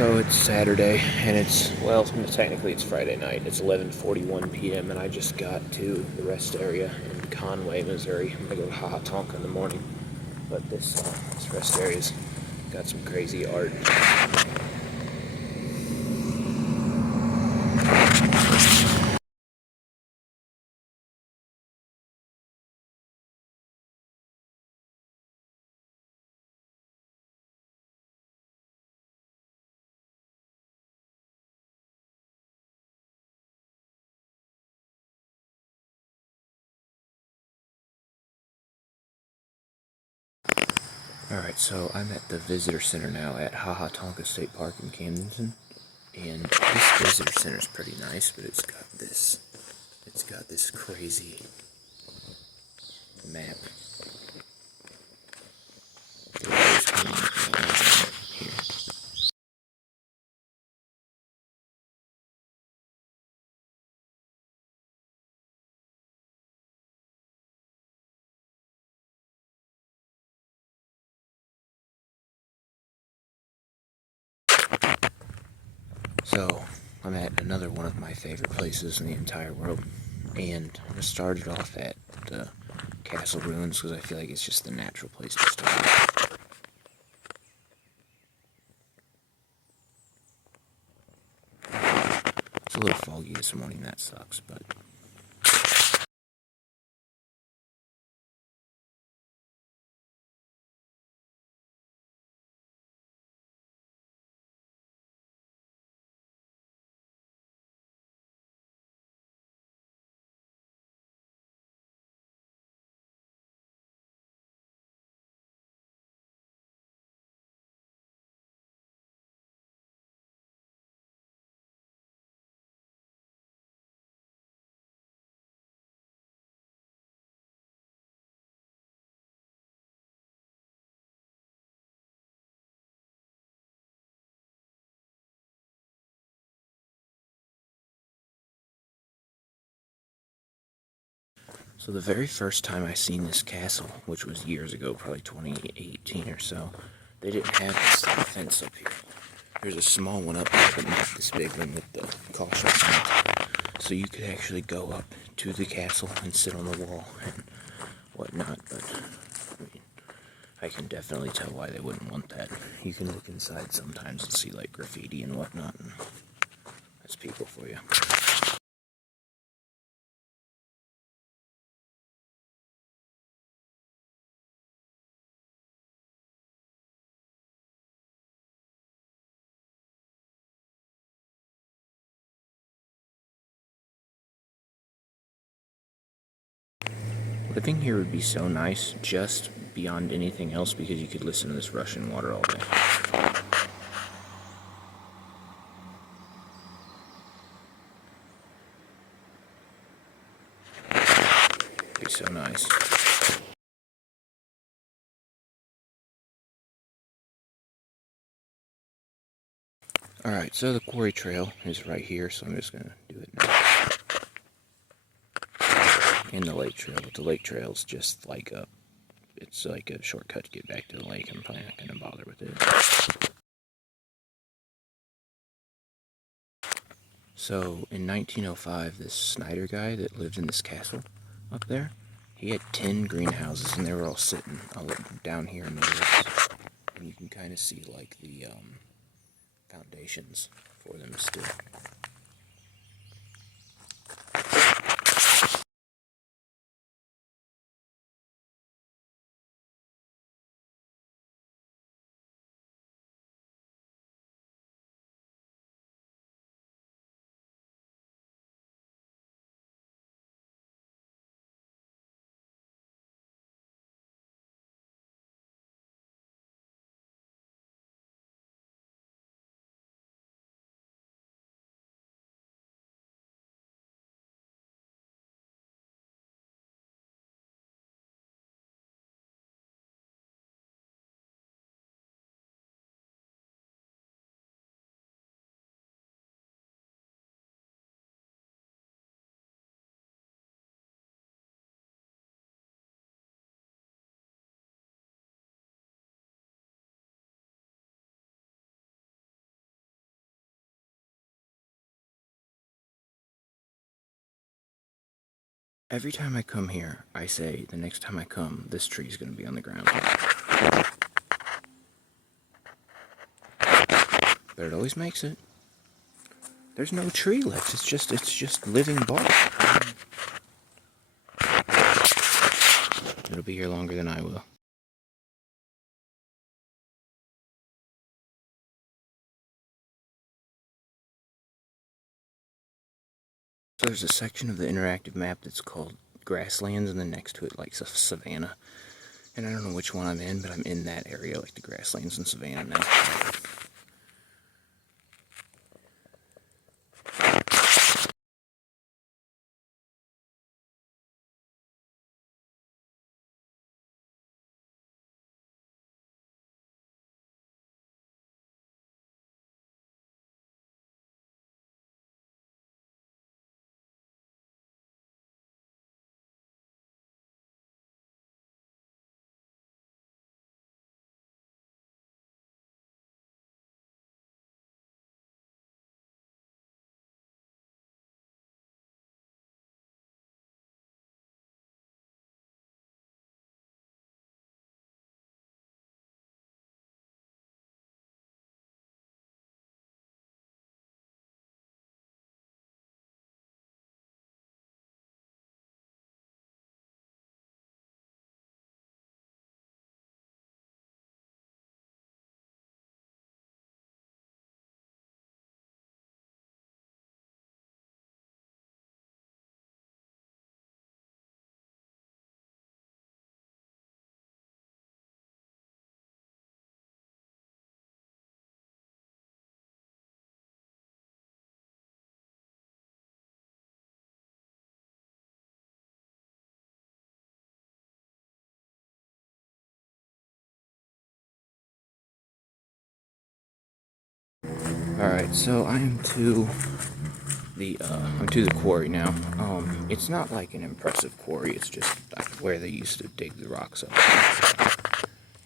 So it's Saturday, and well, technically it's Friday night. It's 11:41 p.m., and I just got to the rest area in Conway, Missouri. I'm gonna go to Tonka in the morning, but this rest area's got some crazy art. Alright, so I'm at the visitor center now at Tonka State Park in Camdenton, and this visitor center is pretty nice, but it's got this crazy map. Here. So, I'm at another one of my favorite places in the entire world, and I started off at the castle ruins because I feel like it's just the natural place to start. It's a little foggy this morning, that sucks, but... So the very first time I seen this castle, which was years ago, probably 2018 or so, they didn't have this fence up here. There's a small one up there, but not this big one with the caution signs. So you could actually go up to the castle and sit on the wall and whatnot, but I mean, I can definitely tell why they wouldn't want that. You can look inside sometimes and see like graffiti and whatnot, and that's people for you. Living here would be so nice, just beyond anything else, because you could listen to this rushing water all day. It'd be so nice. Alright, so the quarry trail is right here, so I'm just gonna do it now. And the lake trail, but the lake trail is just like it's like a shortcut to get back to the lake. I'm probably not gonna bother with it. So, in 1905, this Snyder guy that lived in this castle up there, he had 10 greenhouses, and they were all sitting down here in the woods. And you can kind of see, like, the foundations for them still. Every time I come here, I say, the next time I come, this tree is going to be on the ground. But it always makes it. There's no tree left. It's just living bark. It'll be here longer than I will. So there's a section of the interactive map that's called grasslands, and then next to it, like, savanna. And I don't know which one I'm in, but I'm in that area, like the grasslands and savanna now. Alright, so I'm to the quarry now. It's not like an impressive quarry, it's just where they used to dig the rocks up.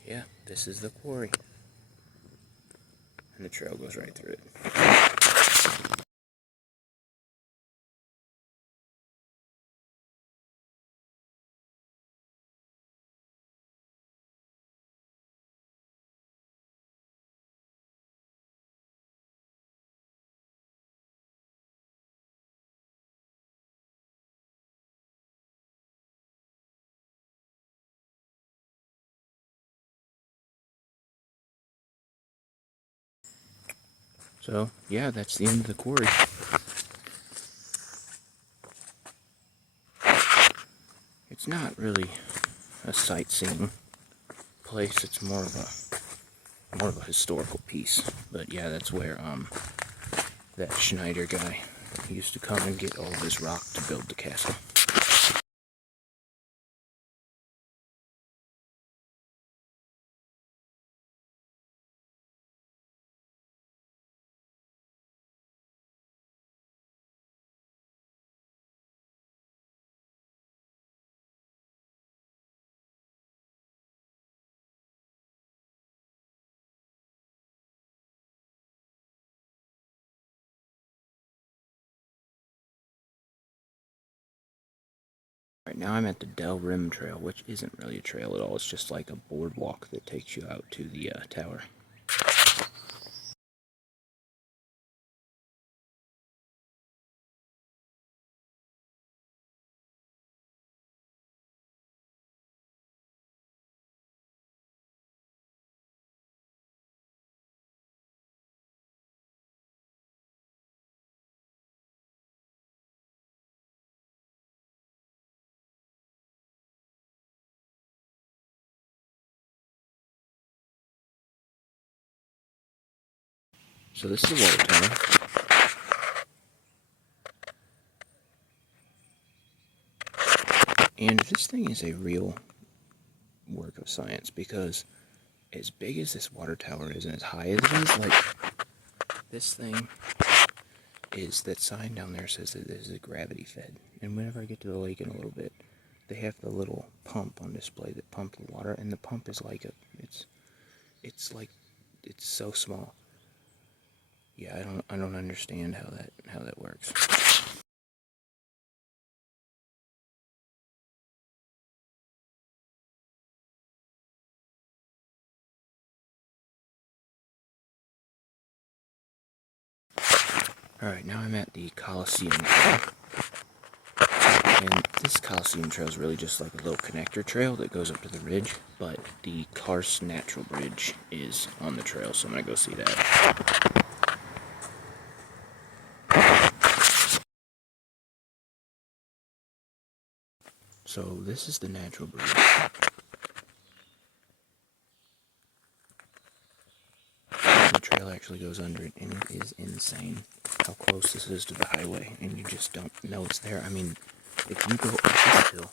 Yeah, this is the quarry. And the trail goes right through it. So, yeah, that's the end of the quarry. It's not really a sightseeing place, it's more of a historical piece. But yeah, that's where that Schneider guy used to come and get all of his rock to build the castle. Right now I'm at the Del Rim Trail, which isn't really a trail at all. It's just like a boardwalk that takes you out to the tower. So this is the water tower. And this thing is a real work of science, because as big as this water tower is and as high as it is, like, this thing is, that sign down there says that this is gravity fed. And whenever I get to the lake in a little bit, they have the little pump on display that pump the water, and the pump is like it's so small. Yeah, I don't understand how that works. Alright, now I'm at the Coliseum Trail. And this Coliseum Trail is really just like a little connector trail that goes up to the ridge, but the Karst Natural Bridge is on the trail, so I'm going to go see that. So this is the natural bridge. The trail actually goes under it, and it is insane how close this is to the highway, and you just don't know it's there. I mean, if you go up this hill,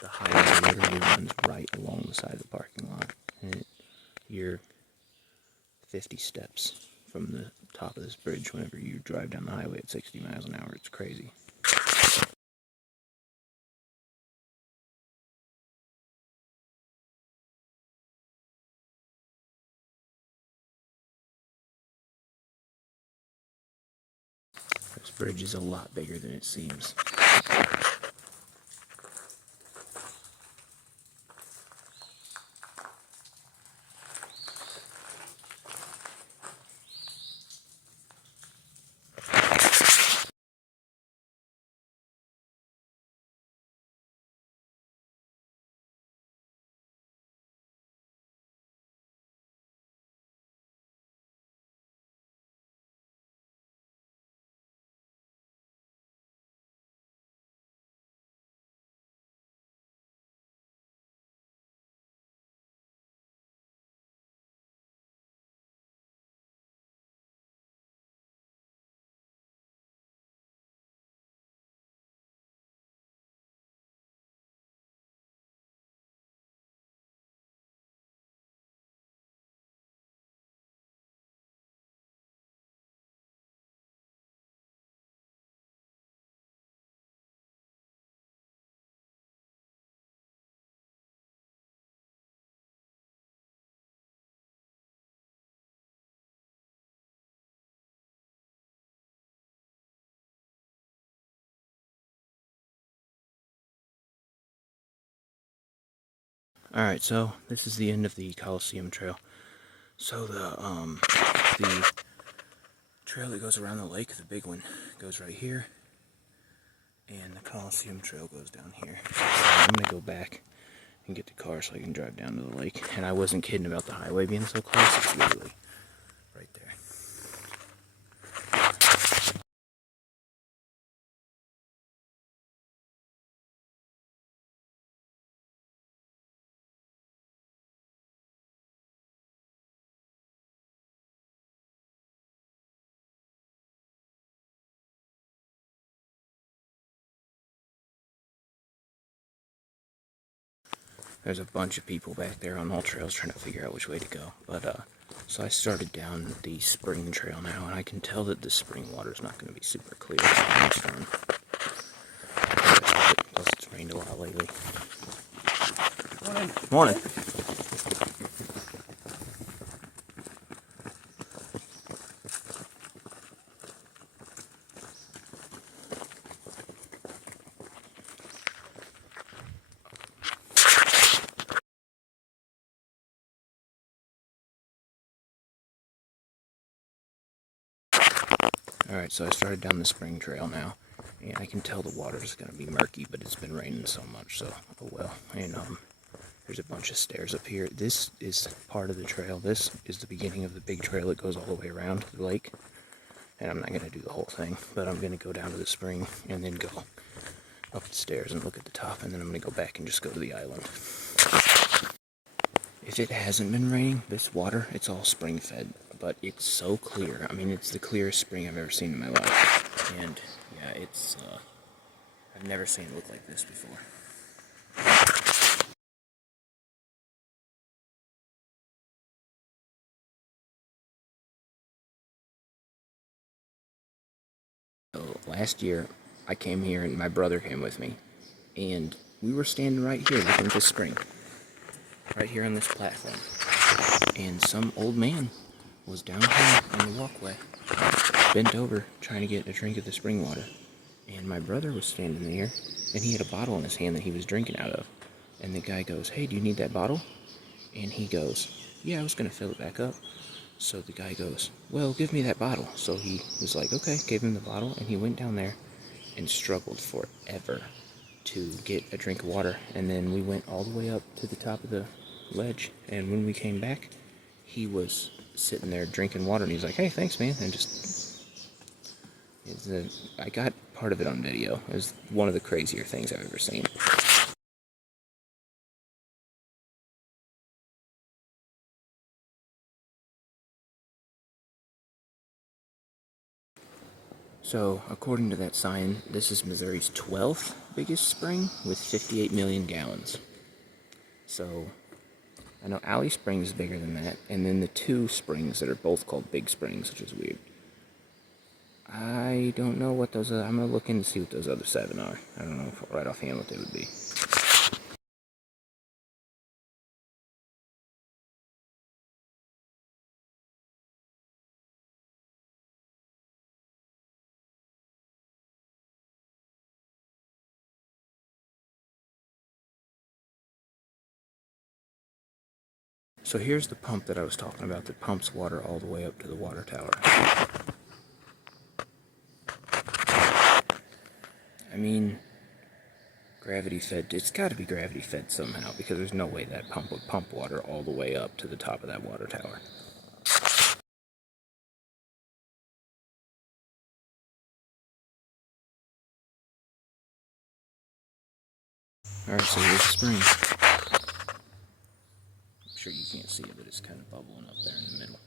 the highway literally runs right along the side of the parking lot, and you're 50 steps from the top of this bridge whenever you drive down the highway at 60 miles an hour. It's crazy. This bridge is a lot bigger than it seems. Alright, so this is the end of the Coliseum Trail. So the trail that goes around the lake, the big one, goes right here. And the Coliseum Trail goes down here. So I'm going to go back and get the car so I can drive down to the lake. And I wasn't kidding about the highway being so close. It's literally right there. There's a bunch of people back there on all trails trying to figure out which way to go. But, so I started down the spring trail now, and I can tell that the spring water is not going to be super clear. Plus, it's rained a lot lately. Morning. Morning. Alright, so I started down the spring trail now, and I can tell the water's going to be murky, but it's been raining so much, so oh well. And there's a bunch of stairs up here. This is part of the trail. This is the beginning of the big trail that goes all the way around the lake. And I'm not going to do the whole thing, but I'm going to go down to the spring and then go up the stairs and look at the top, and then I'm going to go back and just go to the island. If it hasn't been raining, this water, it's all spring fed, but it's so clear. I mean, it's the clearest spring I've ever seen in my life. And yeah, it's, I've never seen it look like this before. So last year, I came here and my brother came with me, and we were standing right here looking at this spring. Right here on this platform. And some old man was down here in the walkway, bent over, trying to get a drink of the spring water. And my brother was standing there, and he had a bottle in his hand that he was drinking out of. And the guy goes, "Hey, do you need that bottle?" And he goes, "Yeah, I was going to fill it back up." So the guy goes, well, give me that bottle. So he was like, okay, gave him the bottle, and he went down there and struggled forever to get a drink of water. And then we went all the way up to the top of the ledge, and when we came back, he was sitting there drinking water, and he's like, hey, thanks, man. And just, I got part of it on video. It was one of the crazier things I've ever seen. So, according to that sign, this is Missouri's 12th biggest spring with 58 million gallons. So, I know Alley Springs is bigger than that, and then the two springs that are both called Big Springs, which is weird. I don't know what those are. I'm going to look in to see what those other 7 are. I don't know right offhand what they would be. So here's the pump that I was talking about that pumps water all the way up to the water tower. I mean, gravity fed, it's got to be gravity fed somehow, because there's no way that pump would pump water all the way up to the top of that water tower. Alright, so here's the spring. I'm sure you can't see it, but it's kind of bubbling up there in the middle.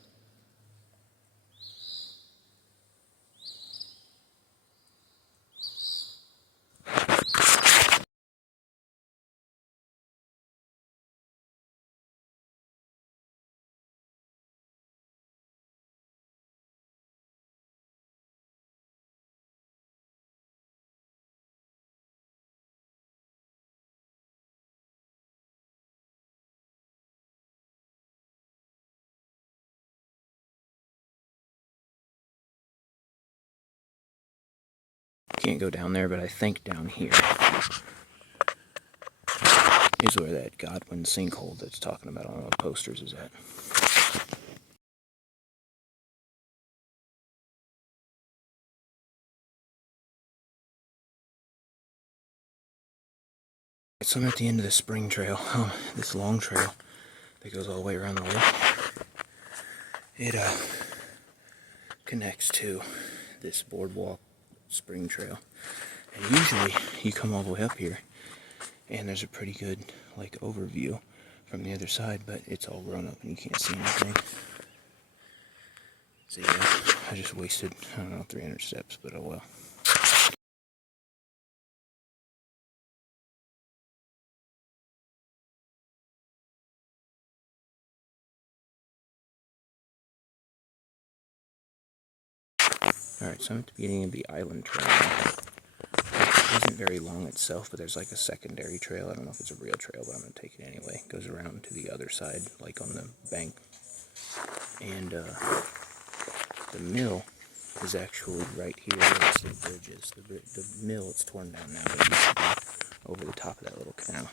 Can't go down there, but I think down here is where that Godwin sinkhole that's talking about on the posters is at. So I'm at the end of the spring trail, this long trail that goes all the way around the lake. It connects to this boardwalk spring trail. And usually you come all the way up here and there's a pretty good like overview from the other side, but it's all grown up and you can't see anything. So yeah, I just wasted, I don't know, 300 steps, but oh well. Alright, so I'm at the beginning of the island trail. It isn't very long itself, but there's like a secondary trail. I don't know if it's a real trail, but I'm going to take it anyway. It goes around to the other side, like on the bank. And the mill is actually right here where this little bridge is. The mill, it's torn down now, but it used to be over the top of that little canal.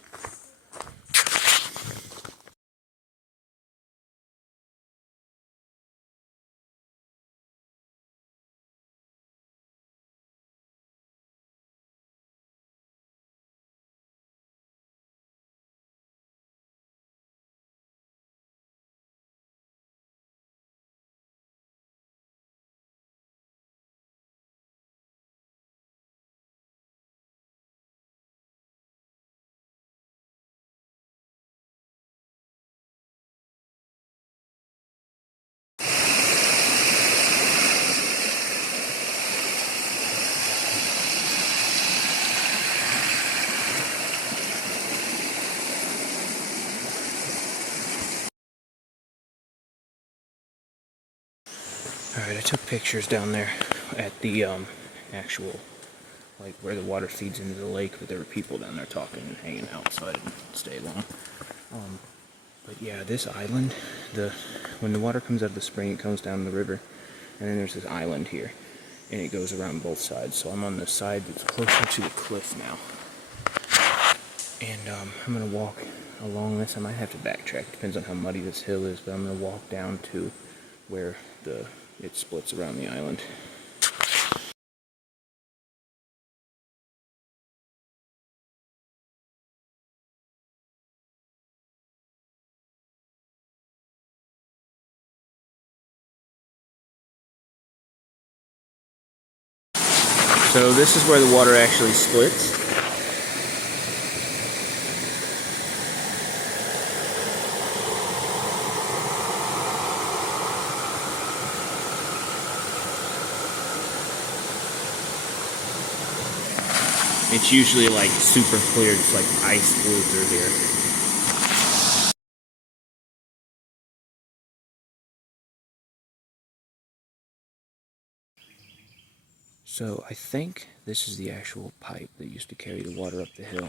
Alright, I took pictures down there at the actual, like where the water feeds into the lake, but there were people down there talking and hanging out, so I didn't stay long. But yeah, this island, when the water comes out of the spring, it comes down the river, and then there's this island here, and it goes around both sides. So I'm on the side that's closer to the cliff now, and I'm gonna walk along this. I might have to backtrack, depends on how muddy this hill is, but I'm gonna walk down to where it splits around the island. So this is where the water actually splits. It's usually like super clear, just like ice blue through here. So I think this is the actual pipe that used to carry the water up the hill.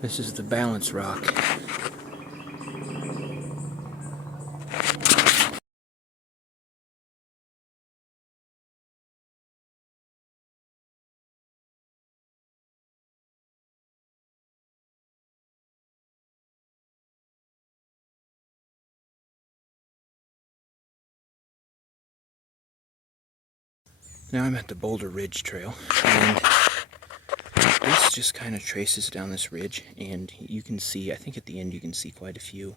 This is the balance rock. Now I'm at the Boulder Ridge Trail, and this just kind of traces down this ridge, and you can see, I think at the end you can see quite a few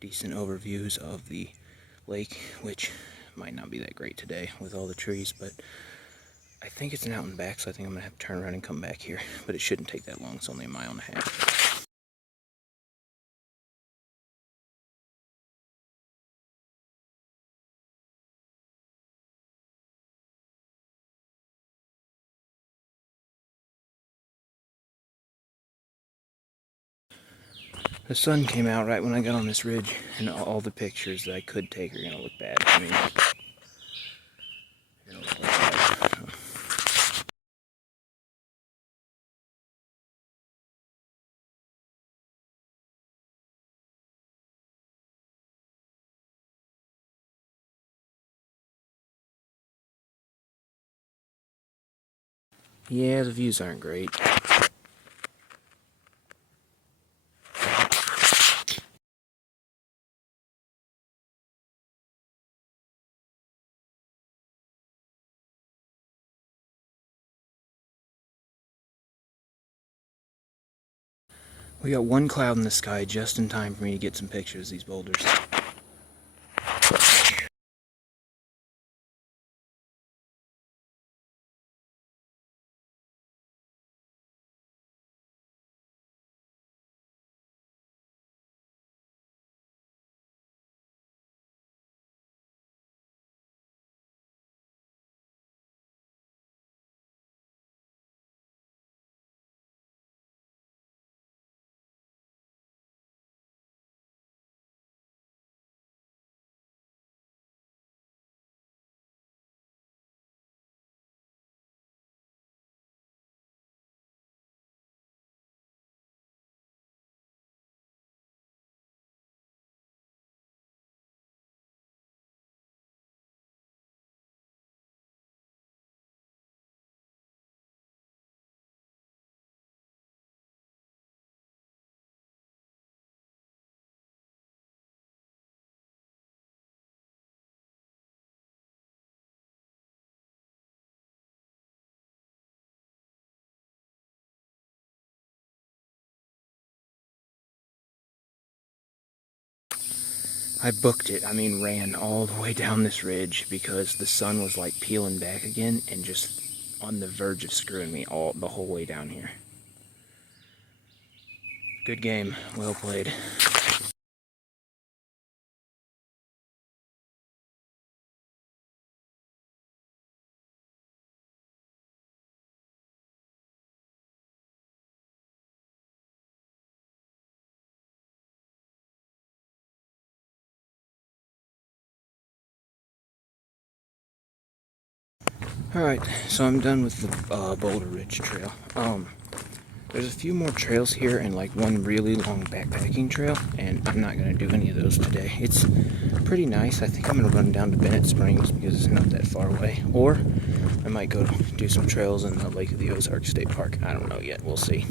decent overviews of the lake, which might not be that great today with all the trees, but I think it's an out and back, so I think I'm going to have to turn around and come back here, but it shouldn't take that long. It's only a mile and a half. The sun came out right when I got on this ridge, and all the pictures that I could take are going to look bad. I mean, they're gonna look like that. Yeah, the views aren't great. We got one cloud in the sky just in time for me to get some pictures of these boulders. I booked it, I mean ran all the way down this ridge because the sun was like peeling back again and just on the verge of screwing me the whole way down here. Good game, well played. Alright, so I'm done with the Boulder Ridge Trail. There's a few more trails here and like one really long backpacking trail, and I'm not going to do any of those today. It's pretty nice. I think I'm going to run down to Bennett Springs because it's not that far away. Or I might go do some trails in the Lake of the Ozarks State Park. I don't know yet. We'll see.